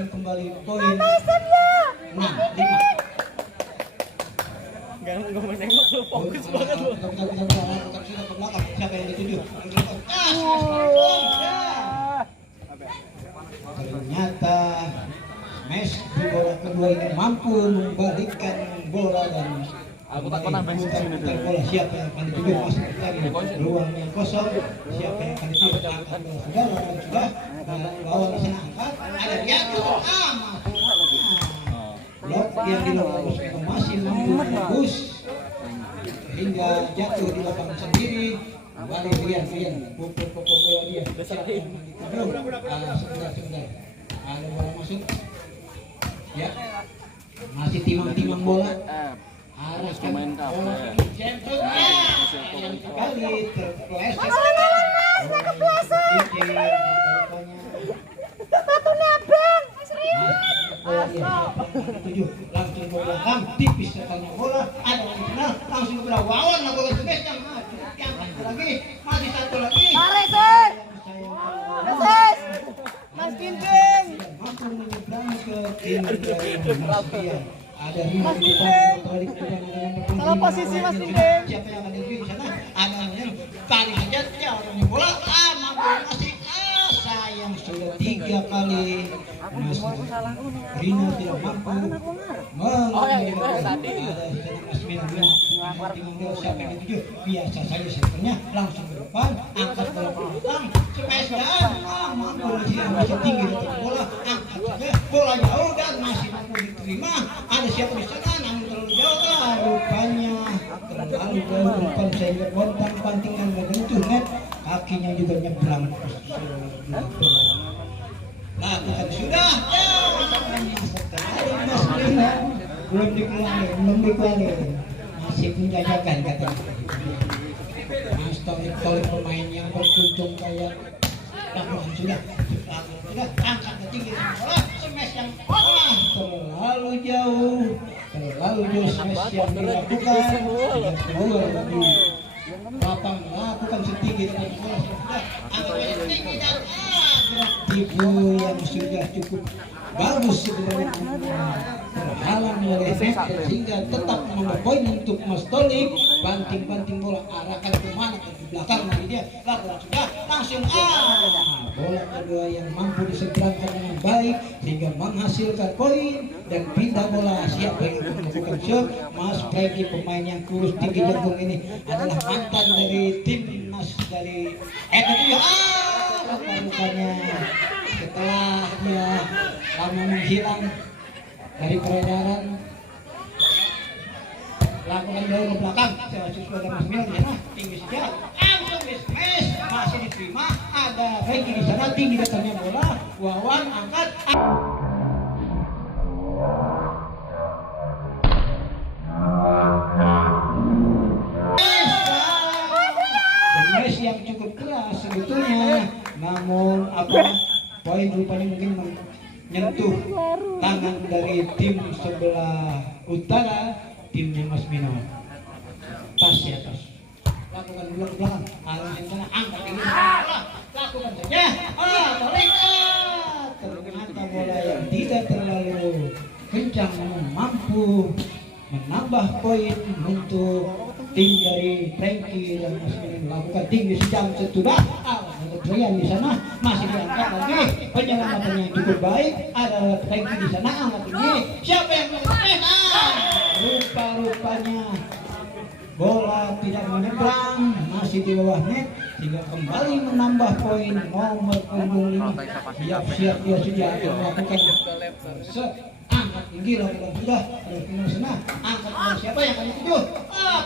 mendapatkan kembali poin 6-5. Gak mau nengok lu, fokus banget lu. Siapa yang dituju? Ternyata Mes di bola kedua ini mampu membalikkan bola dan Aku tak pernah main sini dulu. bola siapa yang akan dituju masuk lagi ruang yang kosong, siapa yang akan dituju akan segala dan sudah lawan di sana angkat ada jatuh blok yang dilakukan itu masih mampu menembus hingga jatuh di lapangan sendiri. Kembali Rian pukul bola dia sebentar ada bola masuk ya, masih timang bola arahkan bola sekali terpeleset langsung bola tipis sekali bola ada di sana langsung ke bola Wawan lakukan tugas yang lagi masih satu lagi Mas Kinting mampu menyeberang ke tim ada Mas salah posisi Mas Kinting. Siapa yang ada di sana? Ada kali saja dia orangnya bola mampu masih sayang sudah 3 kali Mas Rino tidak mampu siapa yang dituju biasa saja sebenarnya langsung ke depan angkat bola ke belakang spesial mampu masih tinggi dari bola angkat saja bola jauh dan masih mampu diterima ada siapa di sana namun terlalu jauh rupanya terlalu jauh depan sehingga kontak pantingan menyentuh net kakinya juga nyebrang lakukan sudah belum dikeluarin masih penjajakan katanya Mas Tolik pemain yang berkunjung kayak lakukan sudah angkat ke tinggi bola smash yang terlalu jauh smash yang dilakukan keluar lagi lapang lakukan setinggi dengan bola sudah angkat ke tinggi dan tipu yang sudah cukup bagus sebenarnya terhalang oleh net sehingga tetap menambah poin untuk Mas Tolik. Banting bola arahkan ke mana ke belakang lagi dia lakukan sudah langsung bola kedua yang mampu diseberangkan dengan baik sehingga menghasilkan poin dan pindah bola. Siapa yang akan melakukan shot? Mas Franky pemain yang kurus tinggi jagung ini adalah mantan dari timnas dari bukannya setelah dia lama menghilang dari peredaran lakukan jauh ke belakang sesuai dengan Mas Mil di sana tinggi saja langsung di smash masih diterima ada Franky di sana tinggi datangnya bola Wawan angkat smash yang cukup keras sebetulnya namun poin rupanya mungkin menyentuh tangan dari tim sebelah utara timnya Mas Mino tas lakukan dulu ke belakang arah di sana angkat tinggi lakukan saja balik ternyata bola yang tidak terlalu kencang mampu menambah poin untuk tim dari Franky dan Mas Mino melakukan tinggi sejam sesudah Rian di sana masih diangkat lagi penyelamatan yang cukup baik ada Franky di sana angkat ini siapa yang melakukan rupa-rupanya bola tidak menyeberang masih di bawah net sehingga kembali menambah poin nomor punggung 5 siap-siap dia sudah akan melakukan angkat tinggi lakukan sudah dari final sana angkat siapa yang akan dituju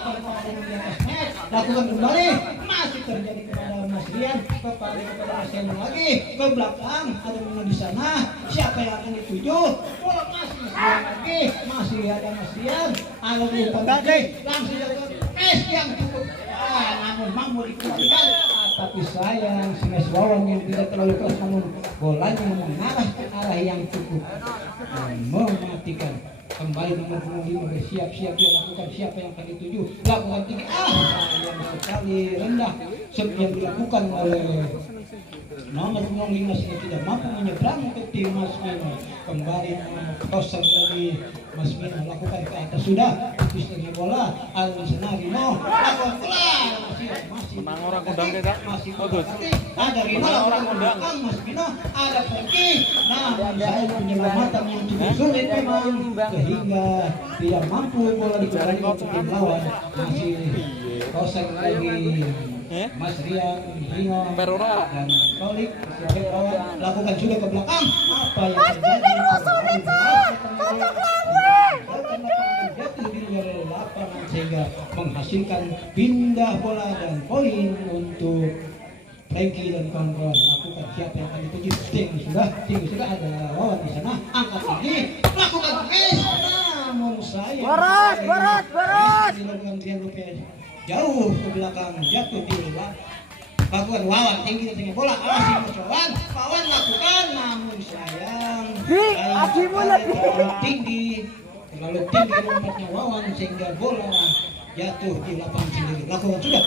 perlawanan di atas net lakukan kembali masih terjadi kepada Mas Rian kepada Mas Rian lagi ke belakang ada Mino di sana siapa yang akan dituju bola masih Mas Rian lagi masih ada Mas Rian ada umpan lagi langsung es yang cukup namun mampu dikeluarkan tapi sayang smash Wawan yang tidak terlalu keras namun bolanya mengarah ke arah yang cukup mematikan kembali nomor 5 bersiap-siap dia lakukan siapa yang akan dituju lakukan tinggi yang sekali rendah yang dilakukan oleh nomor 05 sudah tidak mampu menyeberang ke tim Mas Mino. Kembali kosong dari Mas Mino lakukan ke atas sudah pistolnya bola Alun Senarino lakukan bola masih Menang orang kondang kita. masih Bagus. ada Rino Menang orang kondang. Mas Mino ada Perki namun saya penyelamatan yang cukup sulit memang sehingga tidak mampu bola dikembalikan ke tim lawan. Masih kosong lagi Mas Rian, Rino, Perora. dan Tolik sebagai kawan lakukan sudah ke belakang. Apa yang terjadi? Jatuh di luar lapangan sehingga menghasilkan pindah bola dan poin untuk Frankie dan kawan-kawan. Lakukan siapa yang akan dituju? Sudah ada lawan di sana. Angkat tinggi, lakukan pass. Namun saya Barat. dilakukan Rian Lopez jauh ke belakang jatuh di luar. Lakukan Wawan tinggi dengan bola masih Wawan lakukan namun sayang terlalu tinggi lompatnya Wawan sehingga bola jatuh di lapangan sendiri. Lakukan sudah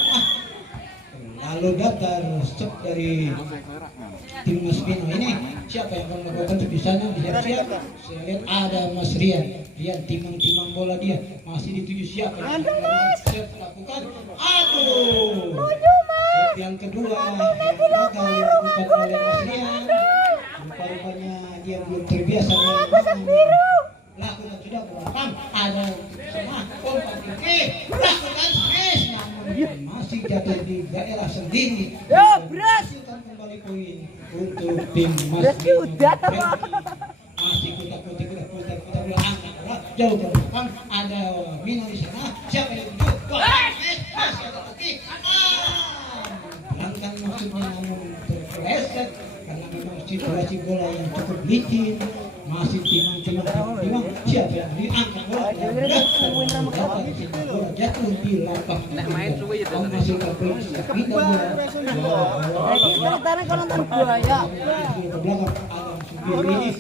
lalu datar stop dari tim Mas Mino ini siapa yang akan melakukan di sana siap-siap. Saya lihat ada Mas Rian timang bola dia masih dituju siapa yang lakukan yang kedua yang gagal dilakukan oleh Mas Rian. Rupanya dia belum terbiasa lakukan sudah belakang ada semua pompa tinggi lakukan smash namun masih jatuh di daerah sendiri. Kembali poin untuk tim Mas Mino. Masih kutak-kutik angkat bola jauh ke belakang ada Mino di sana siapa yang masih ada lagi pelanggan maksudnya namun terpeleset karena memang situasi bola yang cukup licin. Masih timang siapa yang diangkat bola bola jatuh di lapangan menghasilkan poin pindah bola ke belakang Adam Subiri ini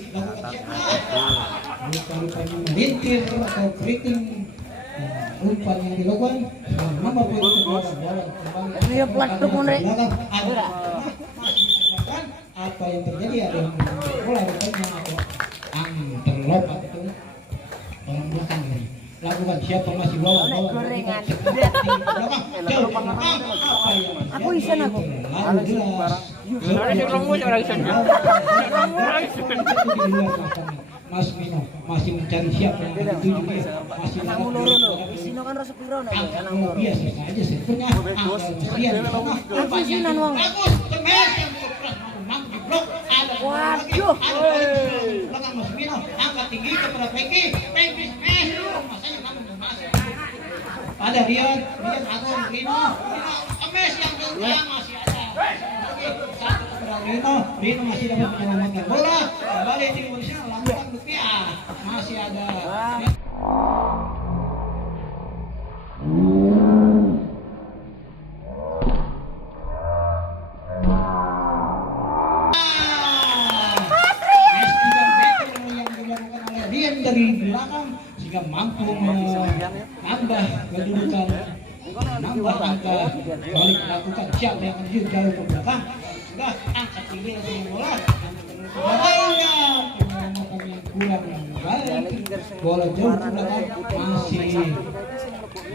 lupa-lupanya melintir atau keriting umpan yang dilakukan menambah poin ke belakang kembali apa yang terjadi ada yang bola rupanya atau terlompat itu orang belakang ini lakukan siapa masih Wawan Aku isan aku. lalu jelas Mas Mino masih mencari siapa yang akan dituju dia masih Sino kan rasa piro nek biasa saja sebenarnya Aku isinan wong. bagus cemes yang keras mampu diblok ada Waduh. belakang Mas Mino angkat tinggi kepada Frankie smash masanya kamu masih ada Rian Agung Rino smash yang kedua masih ada satu kepada Rino masih dapat menyelamatkan bola kembali di Indonesia lakukan rupiah masih ada dari belakang sehingga mampu menambah kedudukan nambah angka balik lakukan siapa yang akan jauh ke belakang sudah angkat tinggi dengan bola penyelamatan yang kurang baik bola jauh ke belakang masih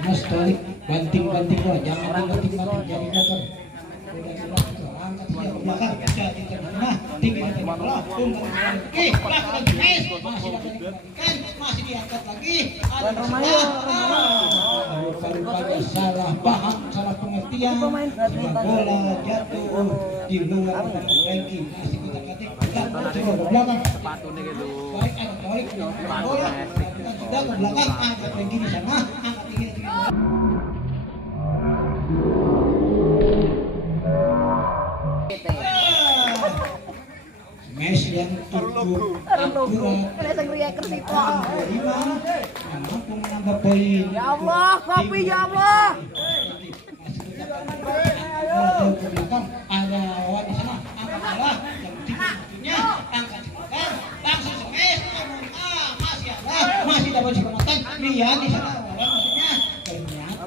Mas Tolik banting bola jangan banting jadi motor angkat dia ke belakang jadi terbenah tinggi dengan bola lakukan smash masih dikembalikan masih diangkat lagi ada lupa-lupa salah paham salah pengertian bola jatuh di luar Frankie masih kutak-katik coba ke belakang baik ada Tolik bola sudah ke belakang angkat Frankie di sana angkat tinggi smash yang cukup akurat yang mampu menambah poin. Ya Allah, kopi ya Allah. Ke belakang ada Wawan di sana angkat bola yang tingginya angkat ke belakang langsung smash namun masih dapat keselamatan lihat di sana Wawan maksudnya ternyata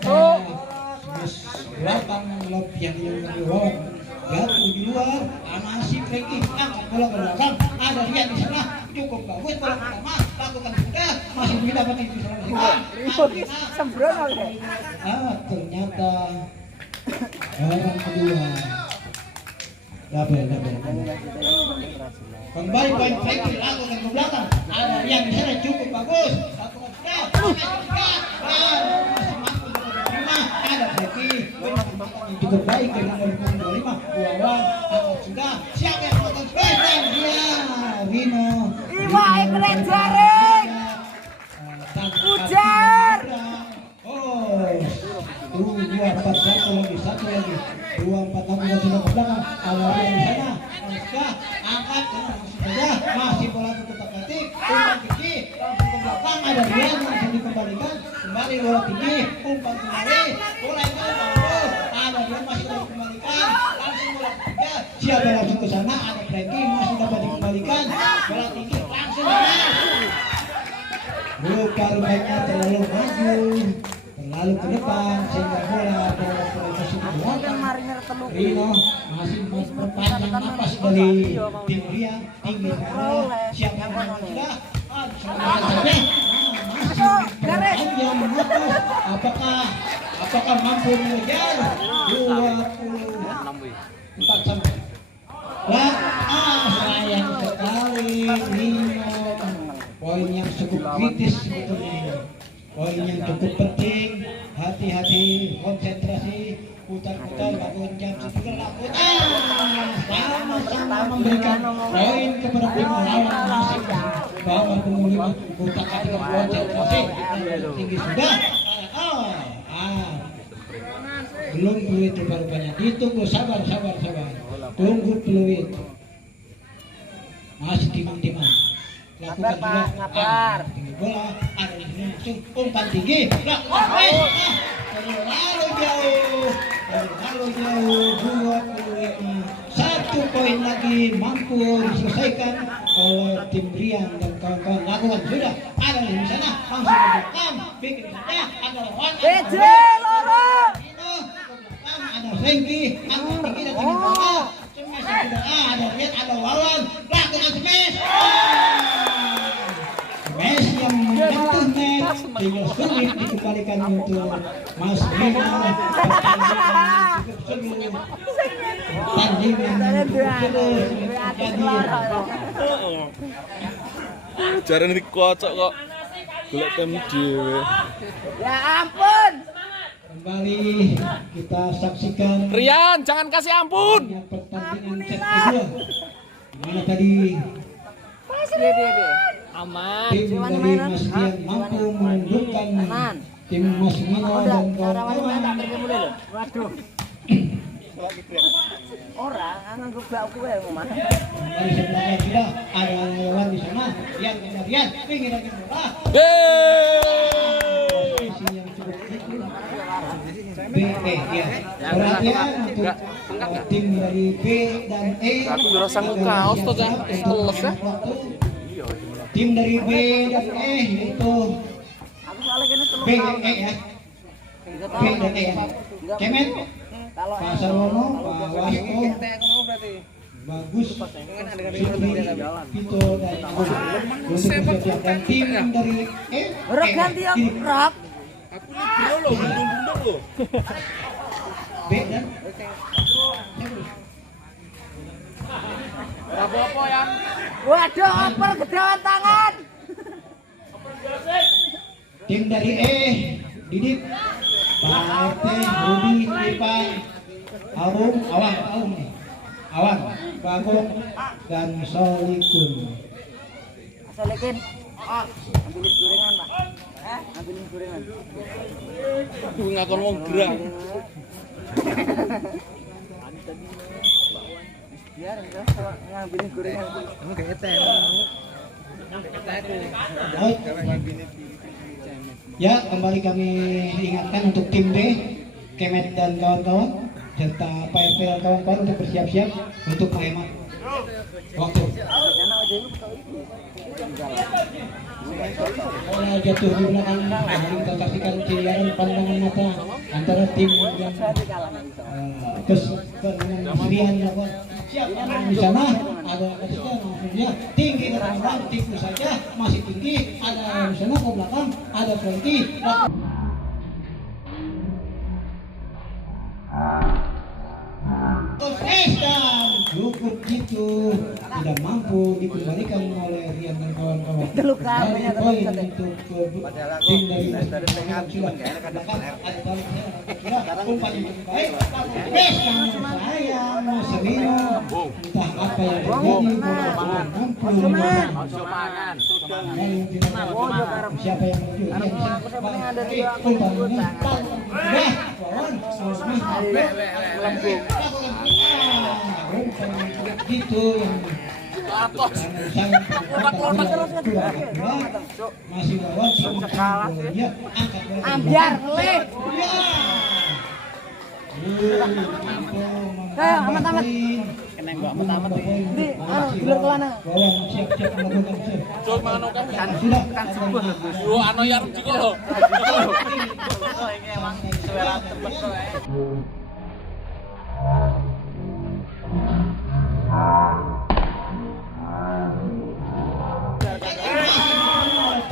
smash belakang lob yang Wawan jatuh di keluar, masih Franky angkat bola ke belakang, ada Rian di sana, cukup bagus bola pertama, lakukan sudah, masih bisa dapat itu Sembrono ya. ternyata orang kedua double. Kembali poin Franky lakukan ke belakang, ada Rian di sana cukup bagus, lakukan sudah, masih mampu menerima, ada Franky cukup baik dari nomor 25 Wawan sudah siap yang melakukan space dan dia Vino keren jaring. Ujar. Oh 2-4 satu lagi 2-4 sudah ke belakang kalau di sana sudah angkat saja masih bola tetap aktif umpan tinggi langsung ke belakang ada dia langsung dikembalikan kembali bola tinggi umpan kembali bola itu ada dia masih dapat dikembalikan langsung bola tiga siapa langsung ke sana ada Franky masih dapat dikembalikan bola tinggi langsung rupanya terlalu maju terlalu ke depan sehingga bola masih ke belakang Rino masih memperpanjang napas dari tim Rian tinggi siapa yang sudah apakah mampu mengejar 24 sama sayang sekali Rino poin yang cukup kritis sebetulnya poin yang cukup penting hati-hati konsentrasi putar-putar lakukan jam juga lakukan sama-sama memberikan poin kepada tim lawan masing-masing bahwa pemulihan putar-putar konsentrasi tinggi sudah belum peluit rupanya ditunggu sabar tunggu peluit masih timang-timang lakukan juga bola ada di sini langsung umpan tinggi lakukan terlalu jauh 25 satu poin lagi mampu diselesaikan oleh tim Rian dan kawan-kawan lakukan sudah ada di sana langsung ke belakang bikin saja ada lawan ada Franky angkat tinggi dan tinggi bola smash sudah ada Rian ada Wawan lakukan smash Messi yang menyentuh net sehingga sulit dikembalikan untuk Mas Rino pertandingan cukup seru Jarang dikocok kok. Golek tem dhewe. Ya ampun. Kembali kita saksikan Rian, jangan kasih ampun. pertandingan set kedua. Dimana tadi Aman. tim dari Mas Rian mampu menundukkan tim Mas Mino dan kawan-kawan. Waduh. Orang nganggo bak kowe ngomong. Dari sebelahnya sudah ada lawan di sana. Rian kemudian ingin lagi bola. Posisi yang cukup B, ya. Perhatian untuk tim dari B dan E. Aku udah sanggup kaos tuh, Cang. Teles ya. Tim dari B dan E itu Aku soalnya kene B dan E ya. B dan E ya. Kemet, Pak Sarwono, Pak Wasko, Bagus, Sudri, Vito dan untuk bersiap dan tim dari E. Rok ganti ya, Rok. Aku libro loh, bundung-bundung loh. B dan Apa-apa yang Waduh, oper gedewan tangan. tim dari E, Didit, Pak RT, Rudy, Ipan, Awan, Bagong, dan Solikun. Solekin. Ambilin gorengan, Pak. Ambilin gorengan. aku ngakon wong gerah. Biar ngambilin gorengan. Emang kayak teh. Ya, kembali kami ingatkan untuk tim B, Kemet dan kawan-kawan, serta Pak RT dan kawan-kawan untuk bersiap-siap untuk menghemat waktu. Bola jatuh di belakang, kita saksikan ciliran pandangan mata antara tim yang Rian lakukan siap di sana ada Cristiano maksudnya tinggi ke depan tikus saja masih tinggi ada di sana ke belakang ada Franky dan cukup gitu tidak mampu dikembalikan oleh Rian dan kawan-kawan. Dari poin untuk tim dari sudah umpan yang baik. Sayang Serino entah apa yang terjadi mampu siapa yang menuju umpan ini gitu yang masih bawa ya Ambiar leh. Amat-amat. Keneng mbak amat-amat. Di gelar kelana. Siap-siap melakukan Cuk manuk kan. sudah Yo ano ya juga lo. Ini emang suara tebet kok.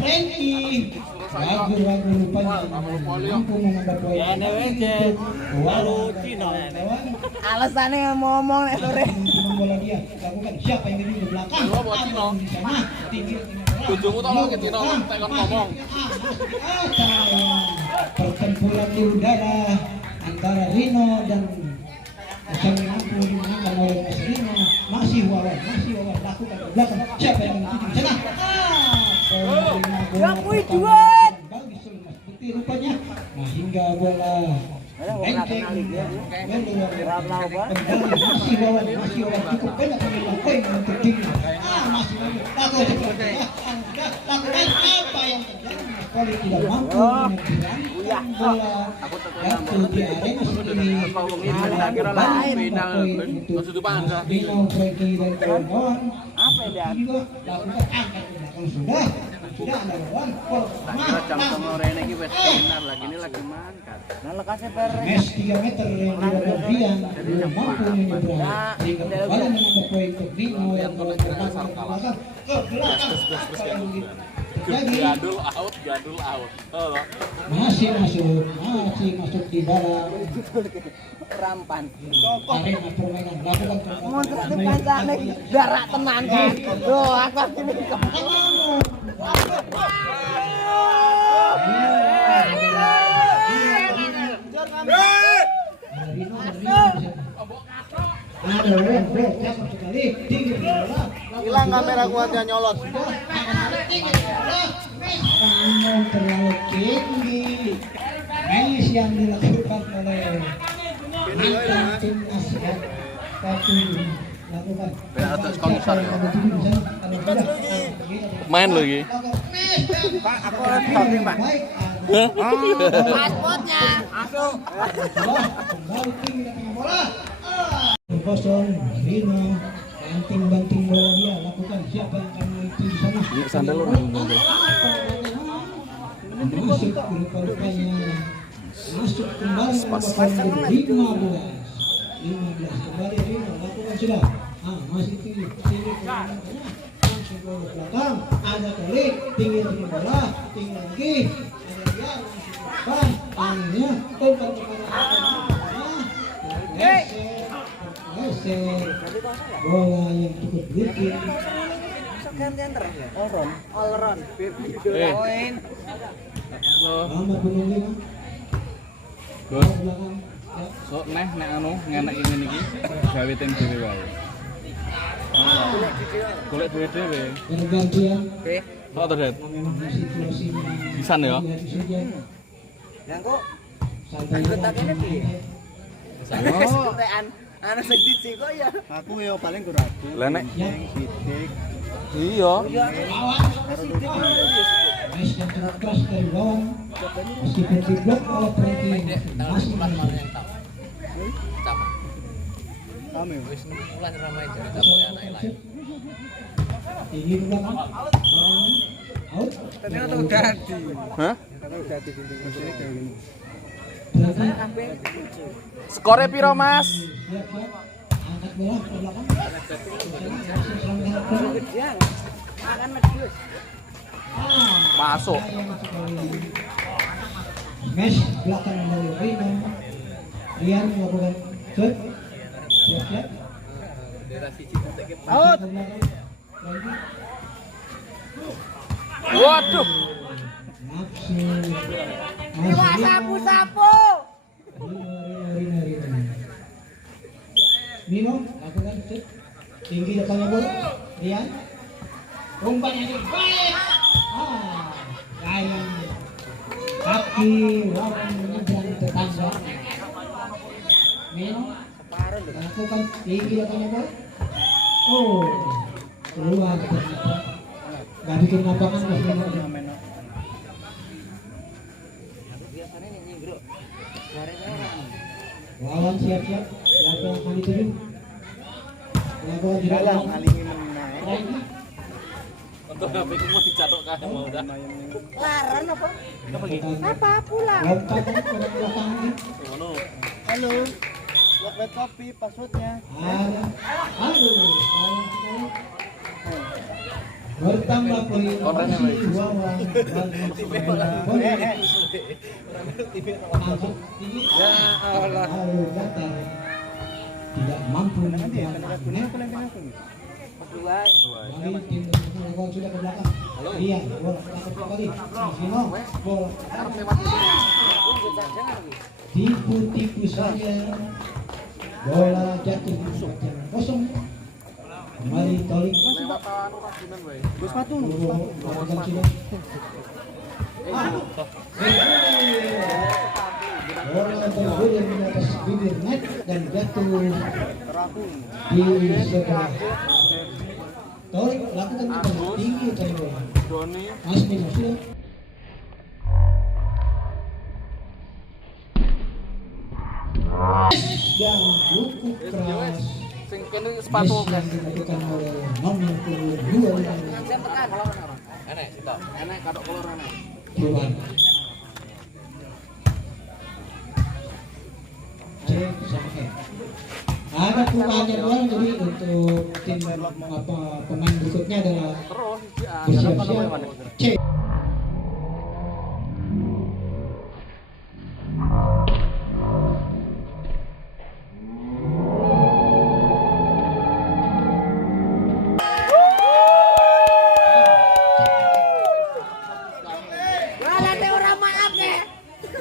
Franky ragu-ragu rupanya mampu menambah poin. Ya newe walau Cino. Alasannya ngomong nek sore. Bola dia lakukan siapa yang di belakang Lo buat Cino. di sana tinggi Tujumu tolong ke Cino tekon ngomong. pertempuran di udara antara Rino dan yang mampu dimenangkan oleh Mas Rino masih wawan lakukan ke belakang siapa yang menuju di sana Yang kuih duit. bagus Mas Bukti rupanya nah hingga bola Benteng masih wawan cukup banyak menambah poin untuk timnya masih lakukan apa yang terjadi Poli tidak mampu menghilangkan bola jatuh di arena sendiri Maksud depan dah. Dino, Franky dan kawan-kawan Apa yang dia? juga lakukan angkat ke belakang sudah ada lawan gol pertama Rene iki wis benar lagi ini lagi mangkat. Nah lekasnya per. mes 3 meter yang dilakukan Rian belum mampu menyeberang sehingga kembali menambah poin untuk Dino yang bola terbang ke belakang apa yang terjadi Gadul out. Oh. masih masuk di dalam Rampan. arena permainan lakukan Monster kancane darak tenan kan. Loh, aku ini Hilang kamera kuatnya nyolot. Terlalu tinggi Manis yang dilakukan oleh mantan timnas tapi lakukan Main lo lagi. Pak, aku harus talking, Pak. pasportnya. Masuk. Kembali tinggi dengan bola kosong Rino banting bola dia lakukan siapa yang akan mengikuti di sana Sandal lo masuk rupanya masuk kembali menjadi 15 kembali Rino lakukan sudah masih tinggi langsung ke belakang ada Tolik tinggi bola tinggi lagi ada dia langsung ke depan akhirnya umpan geser bola yang cukup licin Gantian terus. All round. Poin. Ahmad Gunung Lima Gus. belakang Sok nek anu ngenek ngene iki gawe tim dhewe wae. Golek duwe dhewe. pergantian Kok to, Det? memang situasinya Pisan ya. Yang kok santai takutnya piye? Oh. Tekan ana sedit sih kok ya. Aku yo paling ragu. Lah nek yang Sidik. iya. Mes dan cukup keras dari bawah meskipun diblok oleh Franky masih Kami. tinggi ke belakang out Ternyata udah di. Hah? Ternyata udah di pintu sini kayak gini. Franky Skore piro, Mas? siap angkat bola ke belakang. Yang makan medus. Masuk. Mesh belakang dari Rino. Rian melakukan shoot. Siap-siap. Out. Waduh. Nafsu. Dewa sapu-sapu. Nino lakukan shoot. Tinggi datangnya bola. Rian. Umpannya itu baik. Sayang. Kaki lawan menyeberang tetangga. Nino lakukan tinggi datangnya bola. Oh, keluar ternyata. Gak bikin lapangan Mas Nino. Lawan siap-siap. Lakukan kali tujuh. Lakukan di dalam. Lagi. Untuk HP ku mau dicatok kae mau dah. Laran apa? Apa pula? Lompatan ke belakang ini. Ngono. Halo. Buat kopi passwordnya. Ada. Aduh, sayang sekali. Bertambah poin masih Wawan dan poin. Angkat tinggi. Ya Allah. Lalu datar. Tidak mampu Bagi tim gol sudah ke belakang. Iya, bola dapat kembali. Sino, bola. Tipu-tipu saja. Bola jatuh kosong. Kembali Tolik. Gue sepatu. Lakukan sudah. Bola tergulir di atas bibir net dan jatuh di sebelah. Tolik lakukan dengan tinggi tadi bola. Doni. Mas Nino sudah. Dan cukup keras. Sing kene sepatu Messi yang dilakukan oleh nomor 22 enek sitok. Enek katok kolor enek. Juan. C sama E. Ada perubahan jadwal jadi untuk tim pemain berikutnya adalah Terus bersiap-siap C.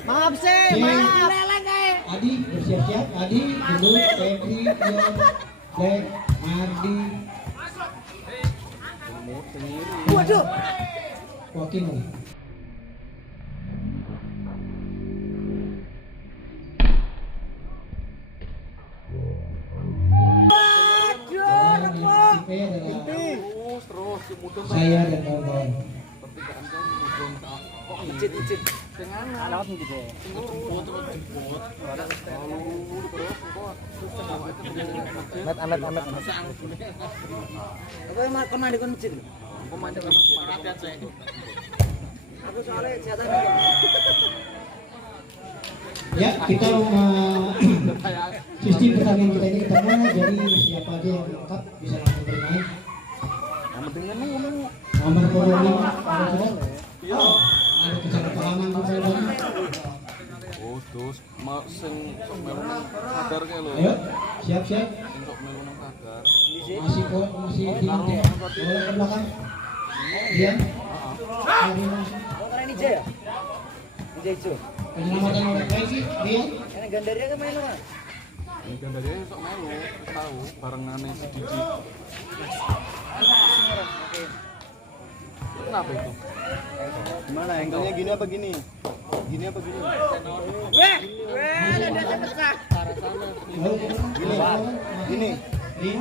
Maaf sih, maaf. Leleng kayak. Adi bersiap-siap. Adi dulu Febri Pion Dek Mardi Waduh. Wakimo. Waduh, repot. Tim E adalah terus si mudun saya dan kawan-kawan. pertigaan kan mudun kok icit-icit sing anu Anak gitu. sing jebut terus jebut ada lalu terus kok Amet. Aku emang kemana di masjid? pemain dengan perhatian saya Aku soalnya jatah. Ya, kita sistem pertandingan kita ini kita mulai, jadi siapa aja yang lengkap bisa langsung bermain. yang penting kan ngomong Nomor 25 ada sudah. iya Ada kesalahpahaman di sana. oh terus mau sing sok melu nang sadar kae lho Ayo, siap-siap. sing sok melu nang sadar Masih di bola ke belakang. Dian. Keren Ija ya? Ija itu. Penyelamatan oleh Peggy. Dian. Yang gandaria ke mana mas? ini kan dari sok melu wis tahu barengane si Didi kenapa itu Gimana angle-nya gini apa gini? Gini apa gini? Weh, ada saya pecah. Gini. Dian.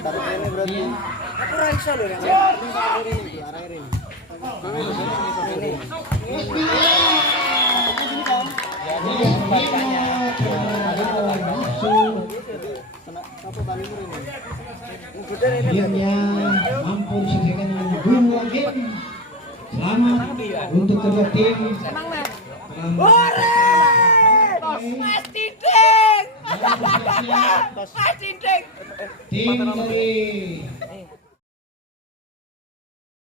Tarik ini berarti. Aku raiso loh yang Satu tali ini. Diannya mampu diselesaikan dengan 2 game. Selamat untuk kedua tim. Emang mas. Ore! Mas Tiding! tim dari